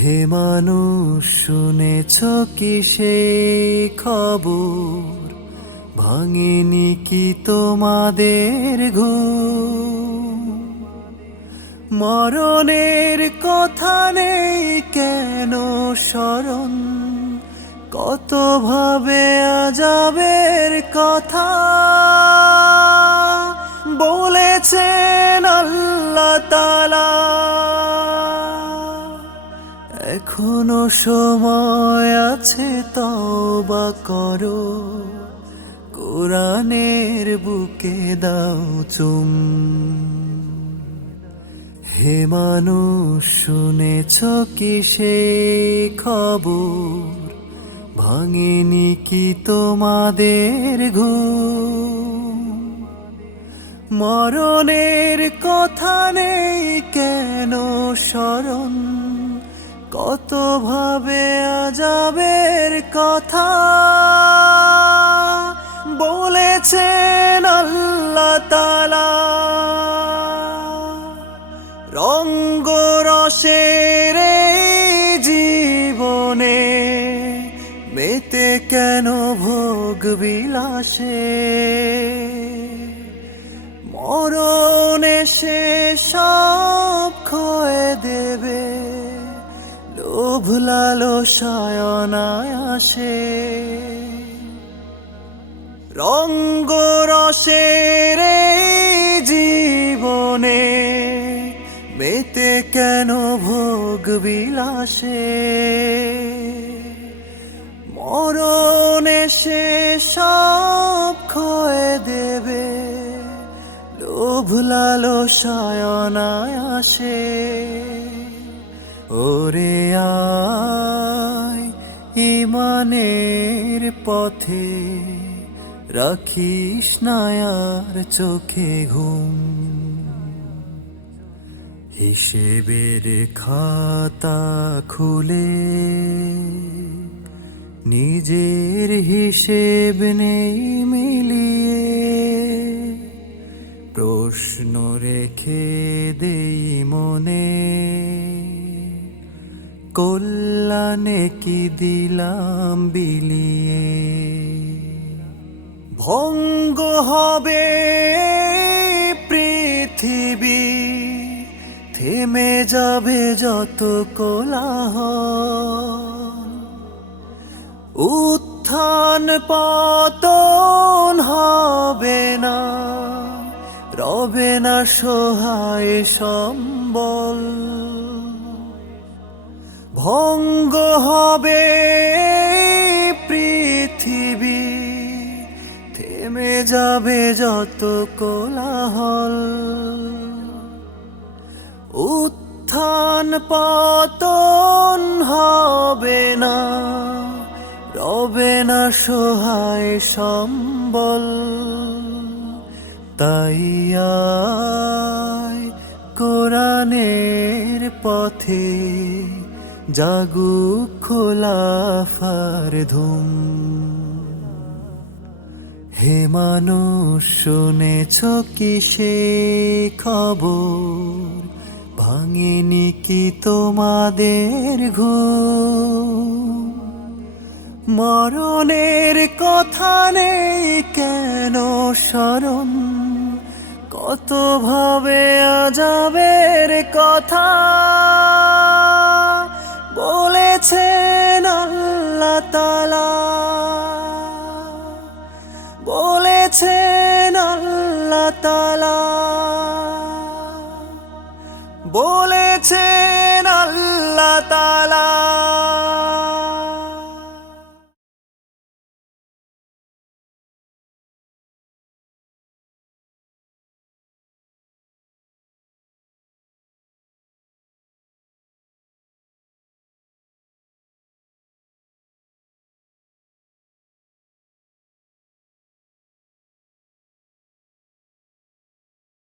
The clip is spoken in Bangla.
হে মানুষ, শুনেছ কি সেই খবর? ভাঙেনি কি তোমাদের ঘুম? মরণের কথা নেই কেন স্মরণ? কত ভাবে আজাবের কথা? এখনও সময় আছে, তওবা করো। কোরআনের বুকে দাও চুম। হে মানুষ, শুনেছ কি সেই খবর? ভাঙেনি কি তোমাদের ঘুম? মরণের কথা নেই কেন স্মরণ? কত ভাবে আজাবের কথা বলেছেন আল্লাহ তালা রঙ্গ রসের জীবনে মেতে কেন ভোগ বিলাসে? মরণে সে সব খয়ে দেবে লোভ লালসায়নায় আসে রঙ্গ রসের জীবনে মেতে কেন ভোগ বিলাসে? মরণে সে সব খয়ে দেবে, লোভ লালসায়নায় আসে ওরে ইমানের পথে, রাখিস নায়ার চোখে ঘুম। হিসেবের খাতা খুলে, নিজের হিসেব নেই মিলিয়ে, প্রশ্ন রেখে দেই মনে। কল্যাণে কি দিলাম বিলিয়ে? ভঙ্গ হবে পৃথিবী, থেমে যাবে যত কোলাহ উত্থান পতন হবে না, রবে না সহায় সম্বল। ভঙ্গ হবে পৃথিবী। থেমে যাবে যত কোলাহল। উত্থান পতন হবে না, রবে না সহায় সম্বল। তাই আয় কোরআনের পথে। জাগু খোলাফার ধুম। হে মানুষ, শুনেছ কি সে খবর? ভাঙেনি কি তোমাদের ঘুম? মরণের কথা নেই কেন স্মরণ কত ভাবে আজাবের কথা বলেছেন আল্লাহ তালা